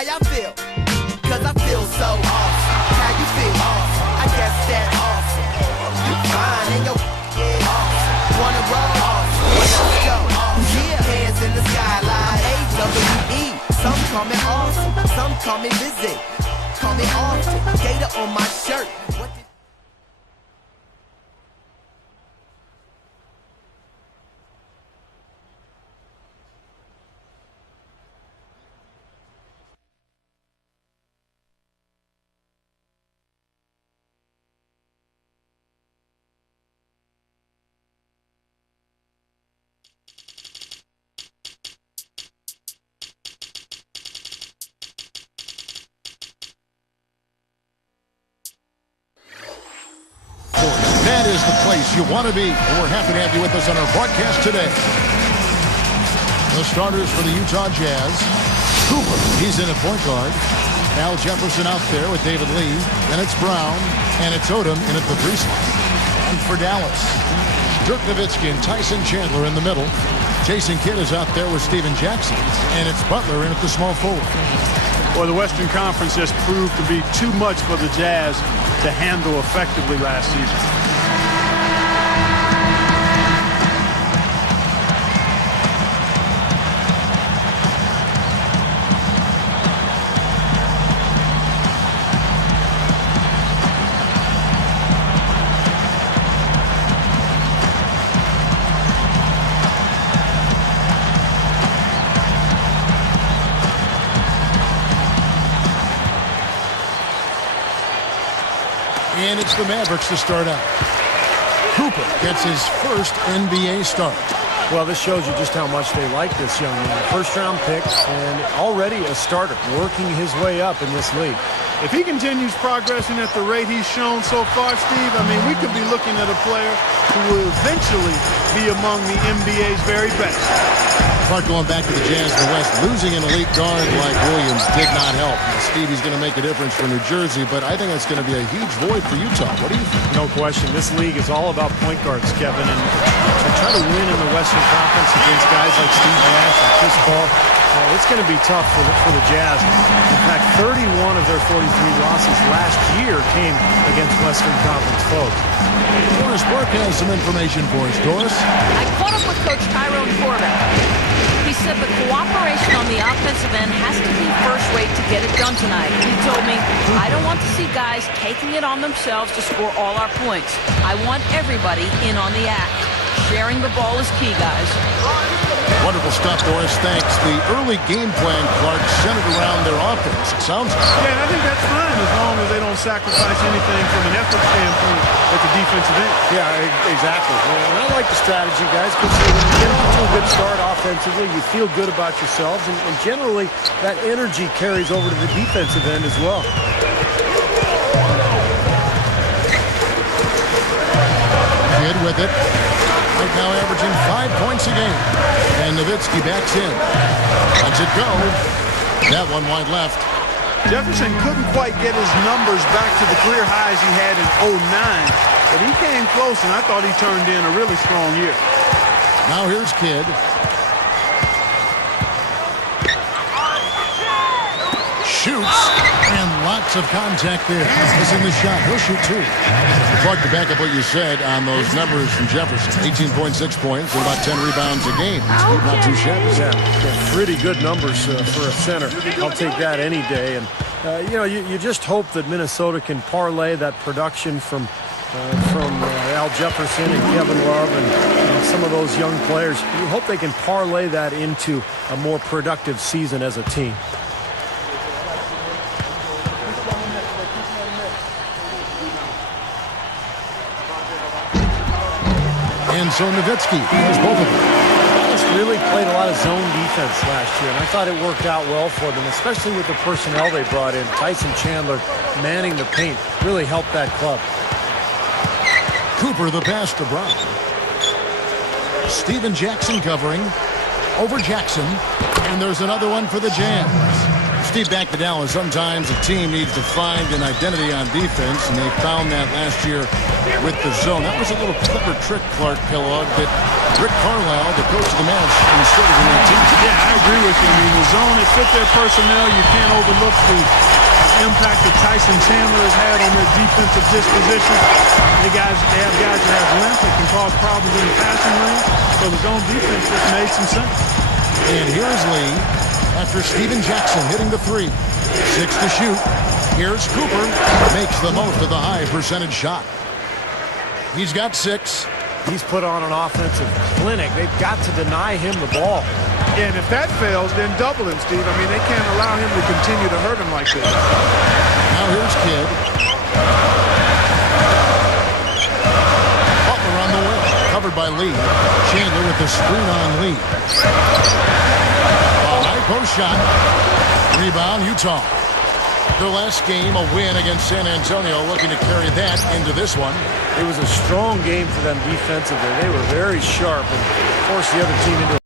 how y'all feel? Cause I feel so awesome. How you feel? Awesome. I guess that's awesome. You fine and your awesome. Wanna roll? Awesome. Well, let's go. Yeah, hands in the skyline. AWE. Some call me awesome. Some call me busy. Call me awesome. Gator on my shirt. What did That is the place you want to be. And we're happy to have you with us on our broadcast today. The starters for the Utah Jazz. Cooper, he's in at point guard. Al Jefferson out there with David Lee. Then it's Brown. And it's Odom in at the 3 slot. And for Dallas, Dirk Nowitzki and Tyson Chandler in the middle. Jason Kidd is out there with Steven Jackson. And it's Butler in at the small forward. Well, the Western Conference just proved to be too much for the Jazz to handle effectively last season. And it's the Mavericks to start out. Cooper gets his first NBA start. Well, this shows you just how much they like this young man. First-round pick and already a starter, working his way up in this league. If he continues progressing at the rate he's shown so far, Steve, I mean, we could be looking at a player who will eventually be among the NBA's very best. Clark going back to the Jazz in the West. Losing an elite guard like Williams did not help. Stevie's going to make a difference for New Jersey, but I think that's going to be a huge void for Utah. What do you think? No question. This league is all about point guards, Kevin, and to try to win in the Western Conference against guys like Steve Nash and Chris Paul, it's going to be tough for the Jazz. In fact, 31 of their 43 losses last year came against Western Conference folks. Doris Burke has some information for us. Doris? I caught up with Coach Tyrone Corbett. He said the cooperation on the offensive end has to be first rate to get it done tonight. He told me, I don't want to see guys taking it on themselves to score all our points. I want everybody in on the act. Sharing the ball is key, guys. Wonderful stuff, Doris. Thanks. The early game plan, Clark, centered around their offense. It sounds good. Yeah, and I think that's fine as long as they don't sacrifice anything from an effort standpoint at the defensive end. Yeah, exactly. And I like the strategy, guys, because when you get off to a good start offensively, you feel good about yourselves, and generally that energy carries over to the defensive end as well. Kid with it. Right now averaging 5 points a game. And Nowitzki backs in. Lets it go. That one wide left. Jefferson couldn't quite get his numbers back to the career highs he had in 09, but he came close, and I thought he turned in a really strong year. Now here's Kidd. Shoots, and lots of contact there. Missing the shot. He'll shoot two. Clark, to back up what you said on those numbers from Jefferson, 18.6 points and about 10 rebounds a game. Not too shabby. Yeah, pretty good numbers for a center. I'll take that any day. And, you just hope that Minnesota can parlay that production from Al Jefferson and Kevin Love and some of those young players. You hope they can parlay that into a more productive season as a team. And so Nowitzki has both of them. Dallas really played a lot of zone defense last year, and I thought it worked out well for them, especially with the personnel they brought in. Tyson Chandler manning the paint really helped that club. Cooper the pass to Brown. Steven Jackson covering over Jackson, and there's another one for the Jazz. Steve, back to Dallas. Sometimes a team needs to find an identity on defense, and they found that last year with the zone. That was a little clever trick, Clark Kellogg, that Rick Carlisle, the coach of the Mavs, instilled in that team. Yeah, I agree with you. I mean, the zone, it fit their personnel. You can't overlook the impact that Tyson Chandler has had on their defensive disposition. They have guys that have length that can cause problems in the passing lane. So the zone defense just made some sense. And here's Lee after Steven Jackson hitting the three. 6 to shoot. Here's Cooper. Makes the most of the high percentage shot. He's got 6. He's put on an offensive clinic. They've got to deny him the ball. And if that fails, then double him, Steve. I mean, they can't allow him to continue to hurt him like this. Now here's Kidd. Butler on the wing. Covered by Lee. Chandler with the screen on Lee. High post shot. Rebound, Utah. Their last game, a win against San Antonio, looking to carry that into this one. It was a strong game for them defensively. They were very sharp and forced the other team into